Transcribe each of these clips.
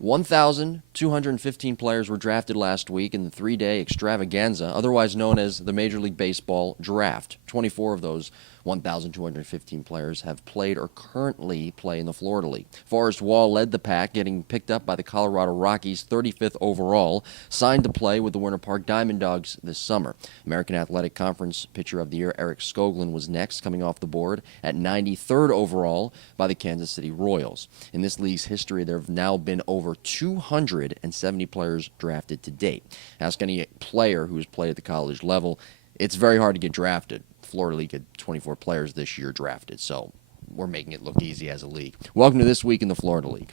1,215 players were drafted last week in the three-day extravaganza, otherwise known as the Major League Baseball Draft. 24 of those 1,215 players have played or currently play in the Florida League. Forrest Wall led the pack, getting picked up by the Colorado Rockies 35th overall, signed to play with the Winter Park Diamond Dogs this summer. American Athletic Conference Pitcher of the Year Eric Skoglund was next, coming off the board at 93rd overall by the Kansas City Royals. In this league's history, there have now been over 270 players drafted to date. Ask any player who has played at the college level, it's very hard to get drafted. Florida League had 24 players this year drafted, so we're making it look easy as a league. Welcome to This Week in the Florida League.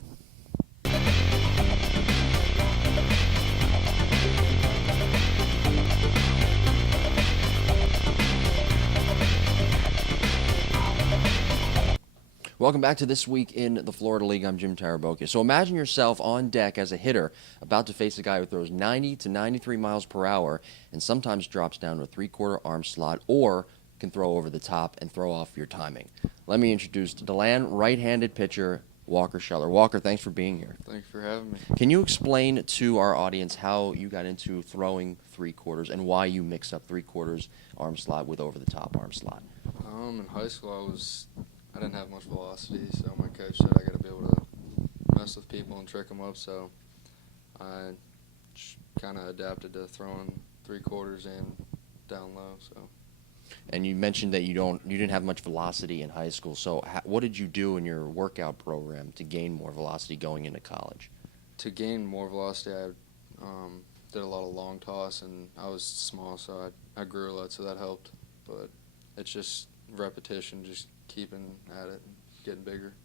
Welcome back to This Week in the Florida League. I'm Jim Taraboka. So imagine yourself on deck as a hitter about to face a guy who throws 90 to 93 miles per hour and sometimes drops down to a three-quarter arm slot or can throw over the top and throw off your timing. Let me introduce DeLand right-handed pitcher Walker Scheller. Walker, thanks for being here. Thanks for having me. Can you explain to our audience how you got into throwing three-quarters and why you mix up three-quarters arm slot with over-the-top arm slot? In high school, I didn't have much velocity, so my coach said I got to be able to mess with people and trick them up. So I kind of adapted to throwing three-quarters and down low. So. And you mentioned that you didn't have much velocity in high school. So what did you do in your workout program to gain more velocity going into college? To gain more velocity, I did a lot of long toss, and I was small, so I grew a lot, so that helped. But it's just repetition, just keeping at it and getting bigger.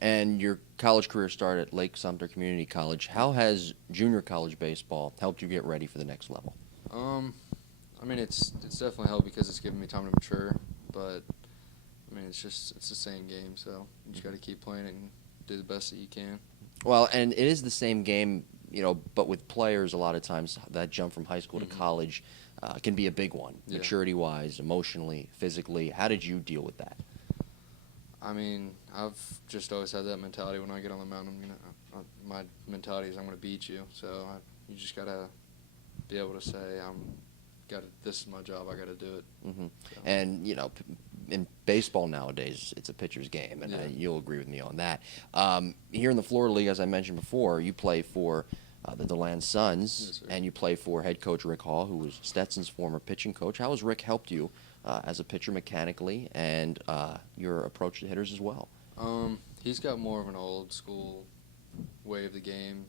And your college career started at Lake Sumter Community College. How has junior college baseball helped you get ready for the next level? I mean, it's definitely helped because it's given me time to mature, but I mean, it's the same game, so you just got to keep playing it and do the best that you can. Well, and it is the same game, but with players, a lot of times that jump from high school to college can be a big one, maturity-wise, emotionally, physically. How did you deal with that? I mean, I've just always had that mentality when I get on the mound. My mentality is I'm going to beat you, so you just got to be able to say, this is my job, I got to do it. Mm-hmm. So. And, in baseball nowadays, it's a pitcher's game, and you'll agree with me on that. Here in the Florida League, as I mentioned before, you play for the DeLand Suns, and you play for head coach Rick Hall, who was Stetson's former pitching coach. How has Rick helped you as a pitcher mechanically and your approach to hitters as well? He's got more of an old school way of the game.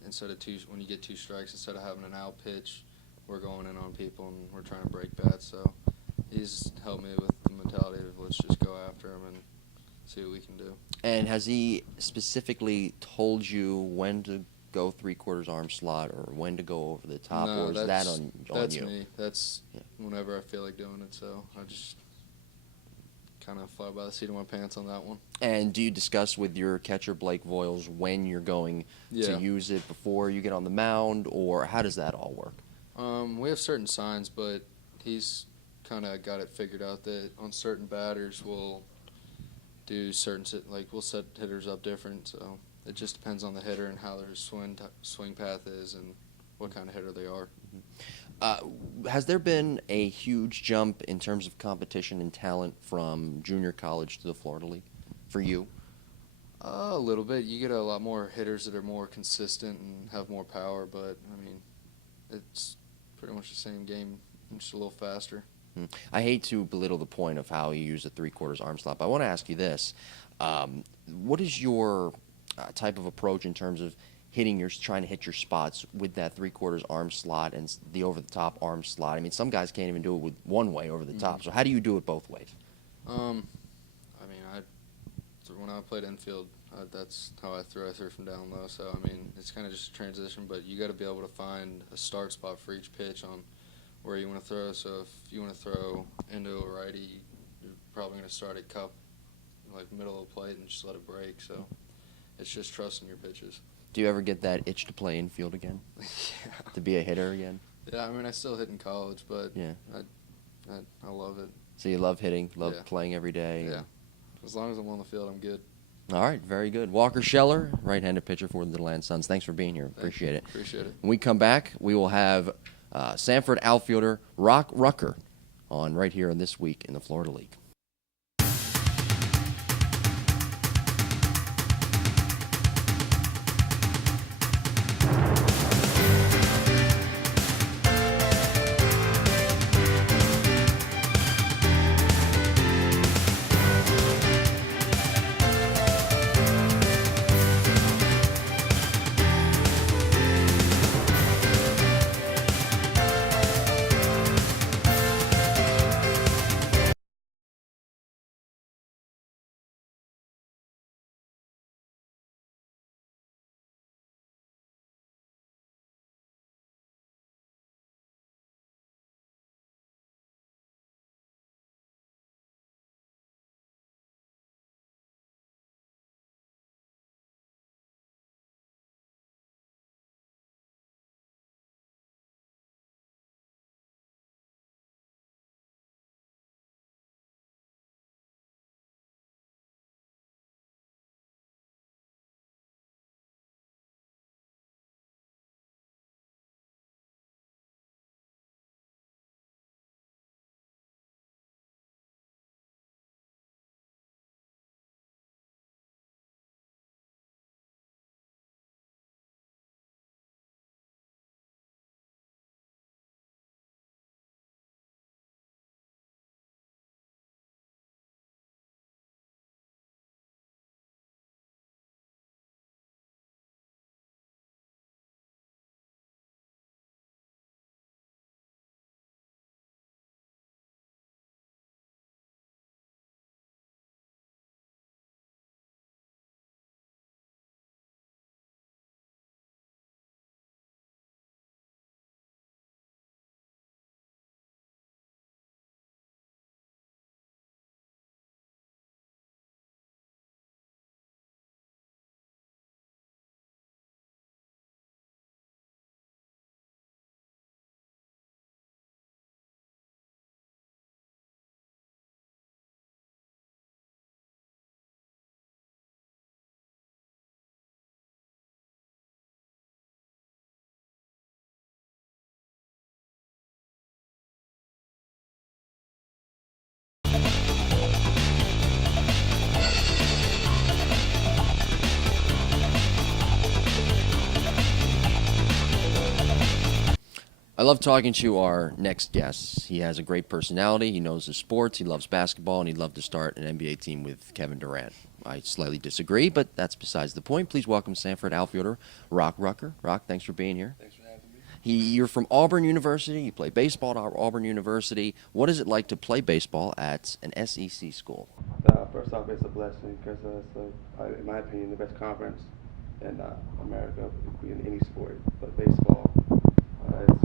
When you get two strikes, instead of having an out pitch, we're going in on people and we're trying to break bats. So he's helped me with the mentality of let's just go after him and see what we can do. And has he specifically told you when to go three-quarters arm slot or when to go over the top, no, or is that on you? That's me. That's whenever I feel like doing it, so I just kind of fly by the seat of my pants on that one. And do you discuss with your catcher, Blake Voiles, when you're going to use it before you get on the mound, or how does that all work? We have certain signs, but he's kind of got it figured out that on certain batters we'll do we'll set hitters up different, so it just depends on the hitter and how their swing path is and what kind of hitter they are. Has there been a huge jump in terms of competition and talent from junior college to the Florida League for you? A little bit. You get a lot more hitters that are more consistent and have more power, but, I mean, it's pretty much the same game, just a little faster. I hate to belittle the point of how you use a three-quarters arm slot, but I want to ask you this. What is your type of approach in terms of trying to hit your spots with that three-quarters arm slot and the over-the-top arm slot? I mean, some guys can't even do it with one way over the top. So how do you do it both ways? When I played infield, that's how I threw. I threw from down low. So, I mean, it's kind of just a transition, but you got to be able to find a start spot for each pitch on where you want to throw. So if you want to throw into a righty, you're probably going to start at cup, middle of the plate, and just let it break. So it's just trusting your pitches. Do you ever get that itch to play infield again? To be a hitter again? Yeah, I mean, I still hit in college, but I love it. So you love hitting, love playing every day? Yeah. As long as I'm on the field, I'm good. All right, very good. Walker Scheller, right-handed pitcher for the Little Land Suns. Thanks for being here. Appreciate it. Appreciate it. When we come back, we will have Sanford outfielder Rock Rucker on right here on This Week in the Florida League. I love talking to our next guest. He has a great personality. He knows the sports. He loves basketball, and he'd love to start an NBA team with Kevin Durant. I slightly disagree, but that's besides the point. Please welcome Sanford outfielder Rock Rucker. Rock, thanks for being here. Thanks for having me. You're from Auburn University. You play baseball at Auburn University. What is it like to play baseball at an SEC school? First off, it's a blessing because it's, in my opinion, the best conference in America in any sport. But baseball,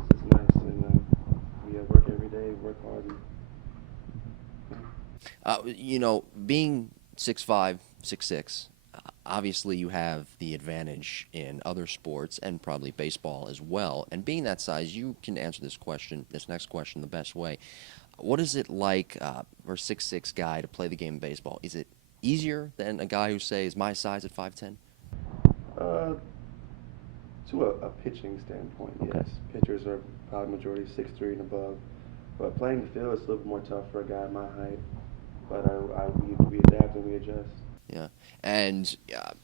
it's nice, and we work every day, work hard. Being 6'5", 6'6", obviously you have the advantage in other sports and probably baseball as well. And being that size, you can answer this next question, the best way. What is it like for a 6'6" guy to play the game of baseball? Is it easier than a guy who, say, is my size at 5'10"? To a pitching standpoint, Okay. yes. Pitchers are probably majority 6'3" and above. But playing the field is a little bit more tough for a guy my height. But we adapt and we adjust. Yeah. And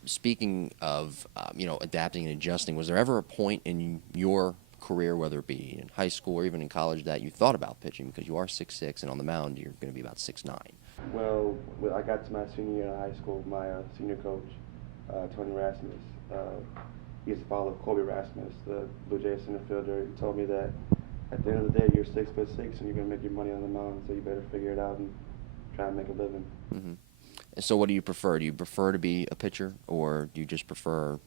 speaking of, adapting and adjusting, was there ever a point in your career, whether it be in high school or even in college, that you thought about pitching? Because you are 6'6", and on the mound you're going to be about 6'9". Well, when I got to my senior year in high school, my senior coach, Tony Rasmus, he's the father of Kobe Rasmus, the Blue Jays center fielder. He told me that at the end of the day, you're 6'6", and you're going to make your money on the mound, so you better figure it out and try and make a living. Mm-hmm. So what do you prefer? Do you prefer to be a pitcher, or do you just prefer?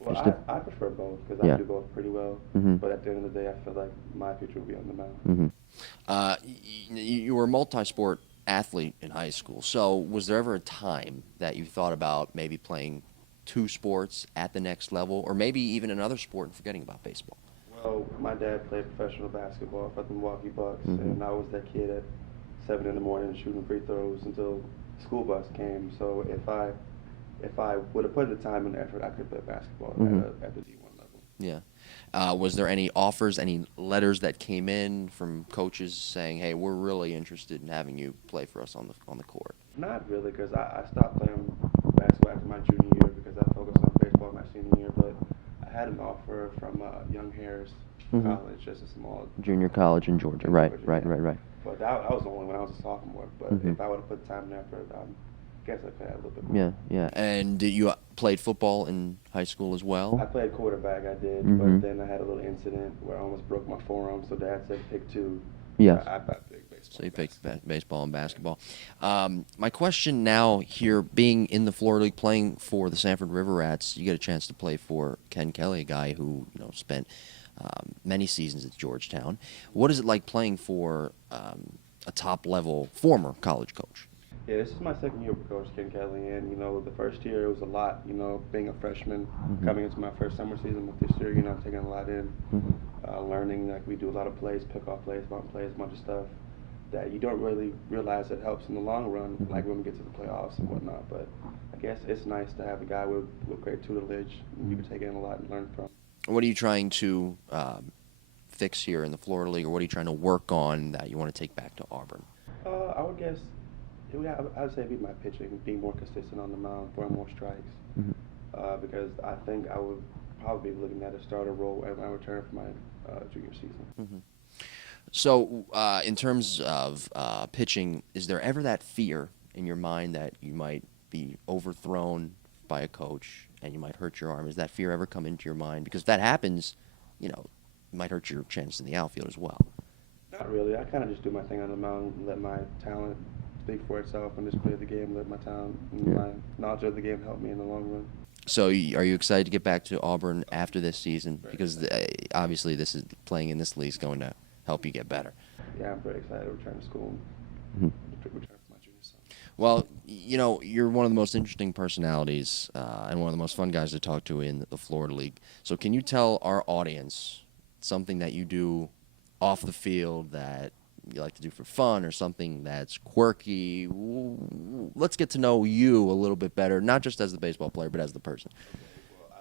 Well, I prefer both because Yeah. I do both pretty well. Mhm. But at the end of the day, I feel like my future will be on the mound. Mm-hmm. You were a multi-sport athlete in high school. So was there ever a time that you thought about maybe playing two sports at the next level, or maybe even another sport and forgetting about baseball? Well, my dad played professional basketball for the Milwaukee Bucks, Mhm. and I was that kid at 7 in the morning shooting free throws until school bus came. So if I if I would have put the time and effort, I could play basketball at the D1 level. Yeah. Was there any offers, any letters that came in from coaches saying, "Hey, we're really interested in having you play for us on the court"? Not really, because I stopped playing basketball after my junior year because I focused on baseball my senior year. But I had an offer from Young Harris College, just a small Junior college in Georgia. Right. But that was only when I was a sophomore. But if I would have put time and effort, I guess I could have a little bit more. Yeah. And did you played football in high school as well? I played quarterback, I did, but then I had a little incident where I almost broke my forearm, so Dad said pick two. Yes. I picked baseball. So you picked baseball and basketball. My question now here, being in the Florida League, playing for the Sanford River Rats, you get a chance to play for Ken Kelly, a guy who spent many seasons at Georgetown. What is it like playing for a top-level former college coach? Yeah, this is my second year with Coach Ken Kelly, and the first year it was a lot. Being a freshman, coming into my first summer season, but this year, I'm taking a lot in, learning. Like we do a lot of plays, pick-off plays, bunt plays, a bunch of stuff that you don't really realize it helps in the long run, like when we get to the playoffs and whatnot. But I guess it's nice to have a guy with great tutelage you can take in a lot and learn from. What are you trying to fix here in the Florida League, or what are you trying to work on that you want to take back to Auburn? I would guess. I would say it'd be my pitching, being more consistent on the mound, throwing more strikes, because I think I would probably be looking at a starter role at my return for my junior season. So, in terms of pitching, is there ever that fear in your mind that you might be overthrown by a coach and you might hurt your arm? Does that fear ever come into your mind? Because if that happens, it might hurt your chance in the outfield as well. Not really. I kind of just do my thing on the mound and let my talent speak for itself and just play the game, let my talent and my knowledge of the game help me in the long run. So, are you excited to get back to Auburn after this season? Because obviously, this is playing in this league is going to help you get better. Yeah, I'm very excited to return to school and return for my junior season. Well, you're one of the most interesting personalities and one of the most fun guys to talk to in the Florida League. So can you tell our audience something that you do off the field that you like to do for fun, or something that's quirky? Let's get to know you a little bit better, not just as the baseball player, but as the person.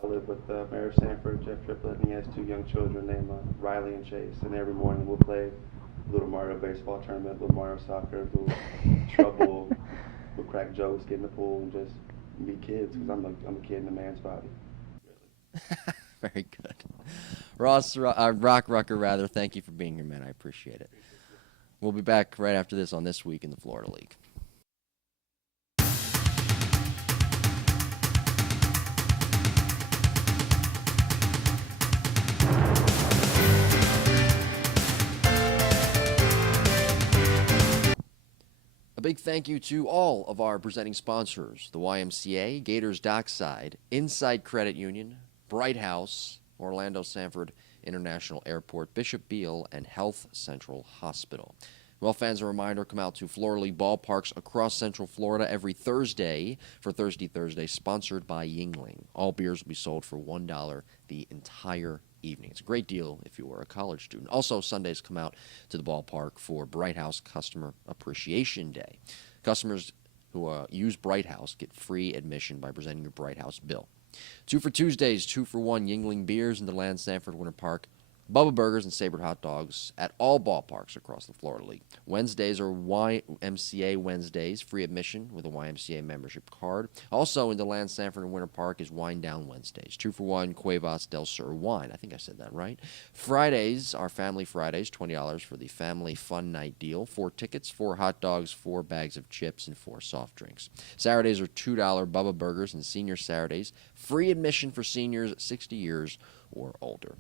I live with Mayor Sanford, Jeff Triplett, and he has two young children named Riley and Chase. And every morning we'll play Little Mario baseball tournament, Little Mario soccer, Little trouble. We'll crack jokes, get in the pool, and just be kids. Because I'm a kid in a man's body. Really. Very good. Rock Rucker, rather, thank you for being here, man. I appreciate it. We'll be back right after this on This Week in the Florida League. A big thank you to all of our presenting sponsors: the YMCA, Gators Dockside, Inside Credit Union, Bright House, Orlando Sanford International Airport, Bishop Beal, and Health Central Hospital. Well, fans, a reminder, come out to Florida League ballparks across Central Florida every Thursday for Thirsty Thursday, sponsored by Yuengling. All beers will be sold for $1 the entire evening. It's a great deal if you are a college student. Also, Sundays come out to the ballpark for Bright House Customer Appreciation Day. Customers who use Bright House get free admission by presenting your Bright House bill. 2 for Tuesdays, 2 for 1 Yuengling beers in DeLand, Sanford, Winter Park, Bubba Burgers, and Sabre hot dogs at all ballparks across the Florida League. Wednesdays are YMCA Wednesdays, free admission with a YMCA membership card. Also in DeLand, Sanford, and Winter Park is Wine Down Wednesdays, 2 for 1 Cuevas del Sur wine. I think I said that right. Fridays are Family Fridays, $20 for the Family Fun Night deal. 4 tickets, 4 hot dogs, 4 bags of chips, and 4 soft drinks. Saturdays are $2 Bubba Burgers, and Senior Saturdays, free admission for seniors 60 years or older.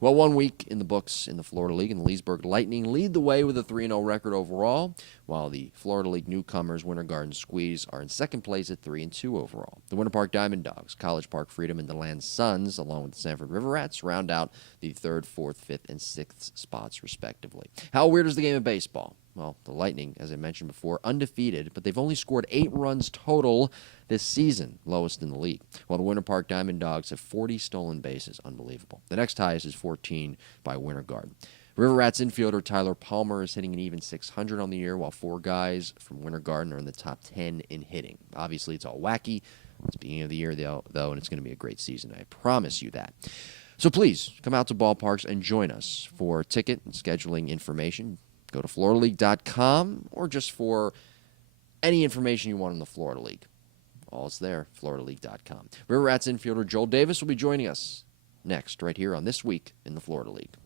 Well, 1 week in the books in the Florida League, and the Leesburg Lightning lead the way with a 3-0 record overall, while the Florida League newcomers Winter Garden Squeeze are in second place at 3-2 overall. The Winter Park Diamond Dogs, College Park Freedom, and DeLand Suns, along with the Sanford River Rats, round out the 3rd, 4th, 5th, and 6th spots, respectively. How weird is the game of baseball? Well, the Lightning, as I mentioned before, undefeated, but they've only scored 8 runs total this season, lowest in the league, while the Winter Park Diamond Dogs have 40 stolen bases. Unbelievable. The next highest is 14 by Winter Garden. River Rats infielder Tyler Palmer is hitting an even .600 on the year, while 4 guys from Winter Garden are in the top 10 in hitting. Obviously, it's all wacky, It's the beginning of the year, though, and it's going to be a great season. I promise you that. So please come out to ballparks and join us. For ticket and scheduling information, go to FloridaLeague.com, or just for any information you want on the Florida League. All's there, FloridaLeague.com. River Rats infielder Joel Davis will be joining us next, right here on This Week in the Florida League.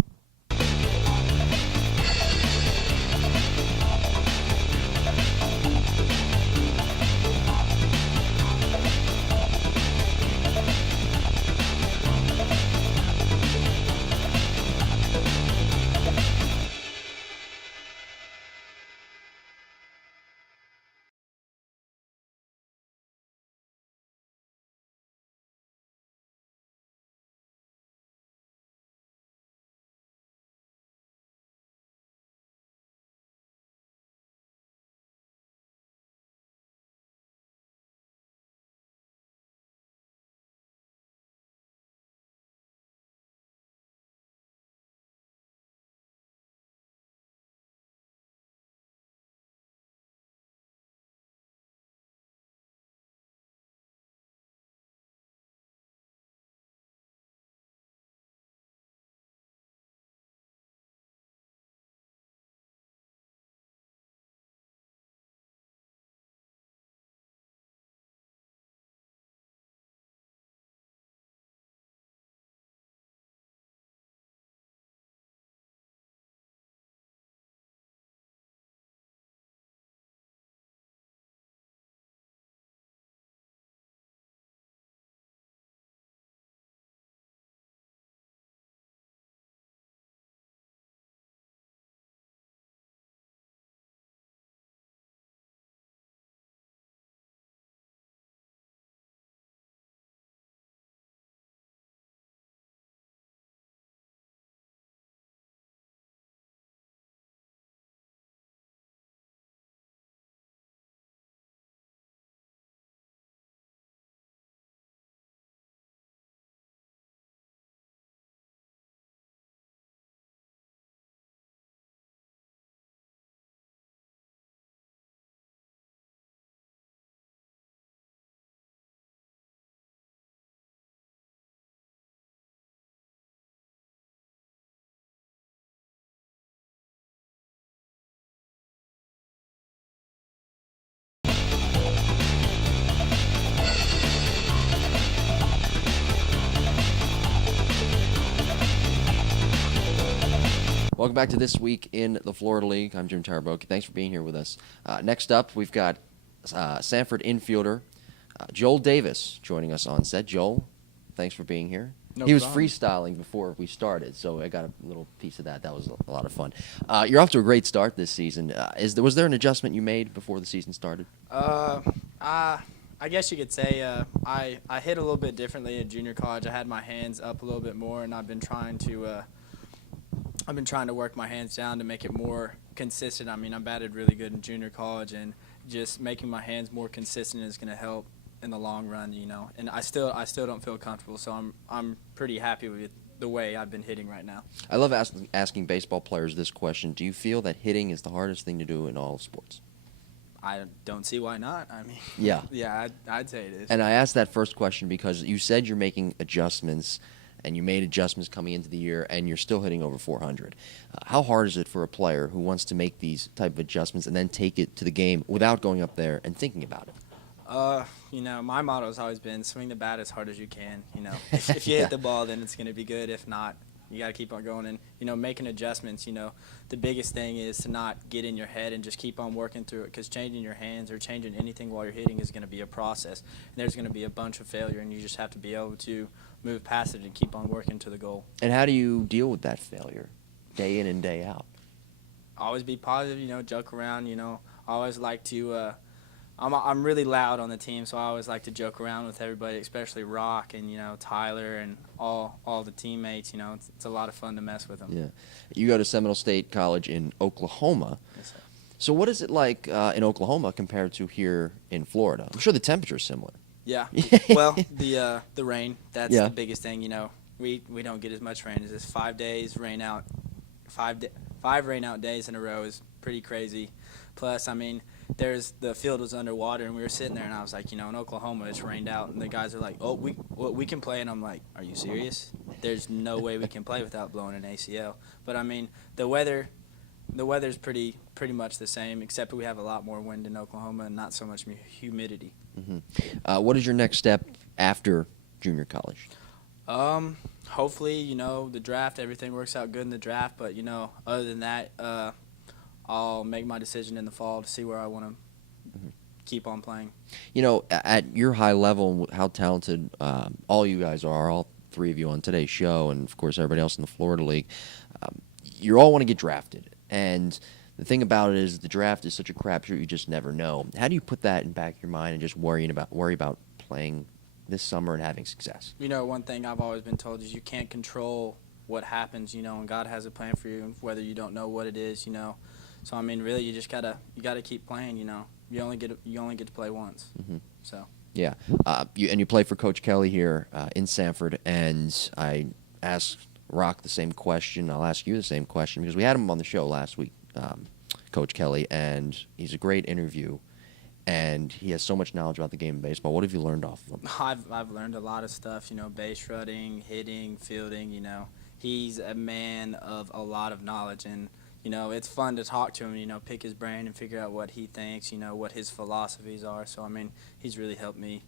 Welcome back to This Week in the Florida League. I'm Jim Taraboki. Thanks for being here with us. Next up, we've got Sanford infielder Joel Davis joining us on set. Joel, thanks for being here. No he was problem. freestyling before we started, so I got a little piece of that. That was a lot of fun. You're off to a great start this season. Was there an adjustment you made before the season started? I guess you could say I hit a little bit differently in junior college. I had my hands up a little bit more, and I've been trying to work my hands down to make it more consistent. I mean, I batted really good in junior college, and just making my hands more consistent is going to help in the long run, you know. And I still don't feel comfortable, so I'm pretty happy with the way I've been hitting right now. I love asking baseball players this question. Do you feel that hitting is the hardest thing to do in all sports? I don't see why not. I mean, Yeah. I'd say it is. And I asked that first question because you said you're making adjustments, and you made adjustments coming into the year, and you're still hitting over 400. How hard is it for a player who wants to make these type of adjustments and then take it to the game without going up there and thinking about it? You know, my motto has always been swing the bat as hard as you can. You know, if you Yeah. hit the ball, then it's going to be good. If not, you got to keep on going. And, you know, making adjustments, you know, the biggest thing is to not get in your head and just keep on working through it, because changing your hands or changing anything while you're hitting is going to be a process. And there's going to be a bunch of failure, and you just have to be able to move past it and keep on working to the goal. And how do you deal with that failure day in and day out? Always be positive, you know, joke around, you know. I always like to I'm really loud on the team, so I always like to joke around with everybody, especially Rock and, you know, Tyler and all the teammates. You know, it's a lot of fun to mess with them. Yeah. You go to Seminole State College in Oklahoma. Yes, sir. So what is it like in Oklahoma compared to here in Florida? I'm sure the temperature's similar. Yeah. Well, the rain, that's Yeah. the biggest thing. You know, we don't get as much rain as this. 5 days rain out, five rain out days in a row is pretty crazy. Plus, I mean, the field was underwater, and we were sitting there, and I was like, in Oklahoma, it's rained out, and the guys are like, oh, we can play, and I'm like, are you serious? There's no way we can play without blowing an ACL. But I mean, the weather's pretty much the same, except we have a lot more wind in Oklahoma and not so much humidity. What is your next step after junior college? Hopefully, the draft, everything works out good in the draft. But, other than that, I'll make my decision in the fall to see where I want to keep on playing. At your high level, how talented all you guys are, all three of you on today's show, and of course everybody else in the Florida League, you all want to get drafted. And the thing about it is the draft is such a crapshoot, you just never know. How do you put that in the back of your mind and just worry about playing this summer and having success? One thing I've always been told is you can't control what happens, and God has a plan for you, whether you don't know what it is, So I mean, really, you just gotta keep playing. You only get to play once. So. Yeah, you play for Coach Kelly here in Sanford, and I asked Rock the same question. I'll ask you the same question because we had him on the show last week, Coach Kelly, and he's a great interview, and he has so much knowledge about the game of baseball. What have you learned off of him? I've learned a lot of stuff. Base running, hitting, fielding. He's a man of a lot of knowledge, and it's fun to talk to him, pick his brain and figure out what he thinks, what his philosophies are. So, I mean, he's really helped me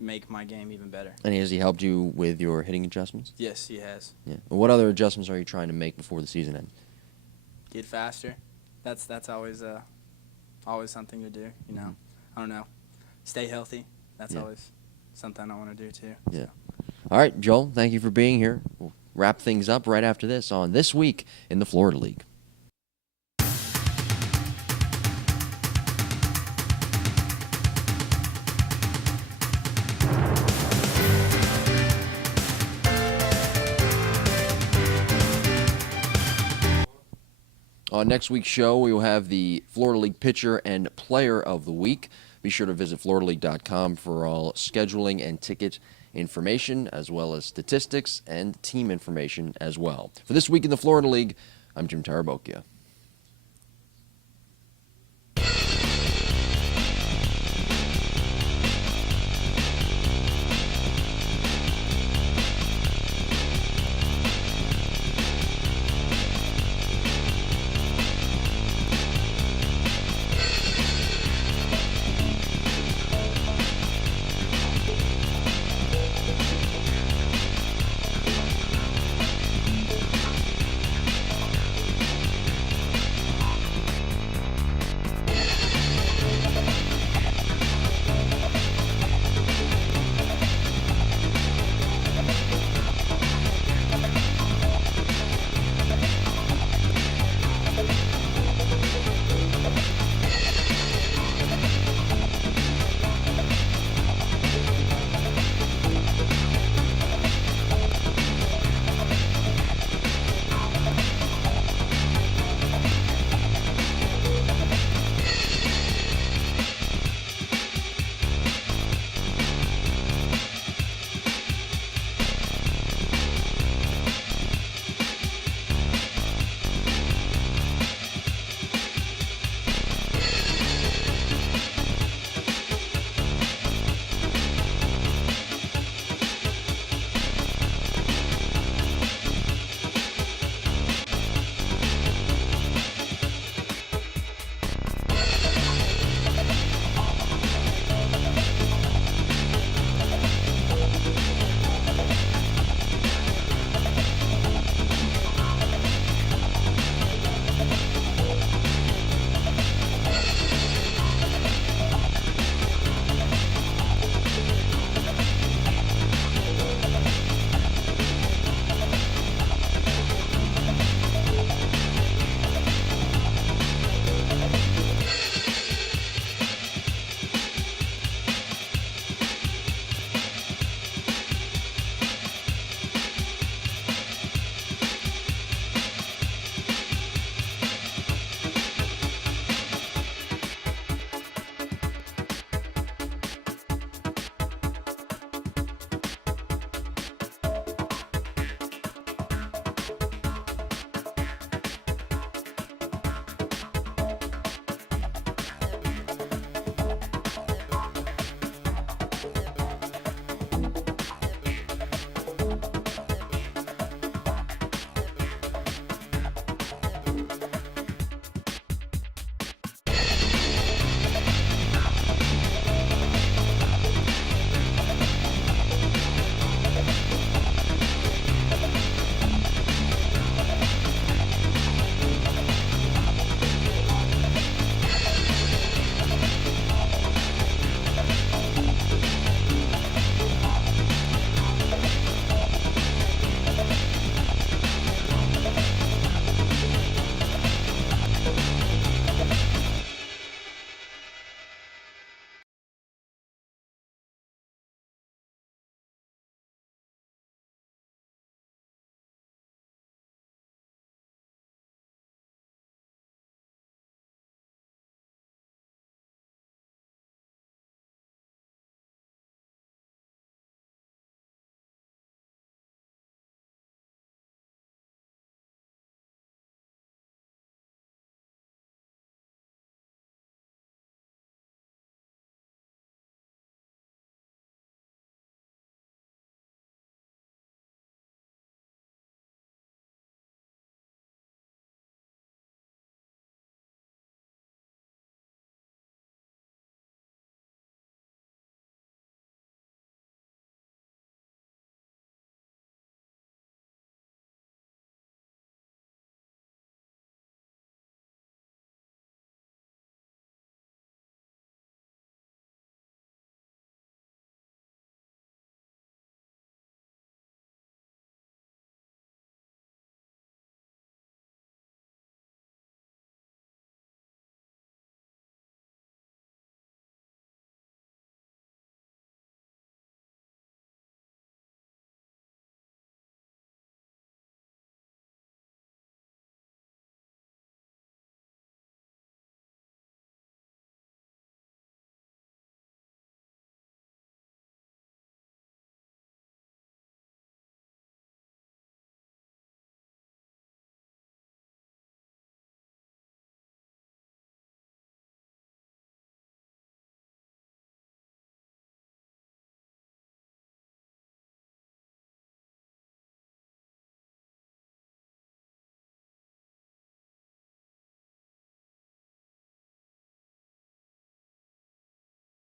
make my game even better. And has he helped you with your hitting adjustments? Yes, he has. Yeah. What other adjustments are you trying to make before the season ends? Get faster. That's always something to do, I don't know. Stay healthy. That's always something I want to do, too. Yeah. All right, Joel, thank you for being here. We'll wrap things up right after this on This Week in the Florida League. On next week's show, we will have the Florida League Pitcher and Player of the Week. Be sure to visit FloridaLeague.com for all scheduling and ticket information, as well as statistics and team information as well. For This Week in the Florida League, I'm Jim Tarabokia.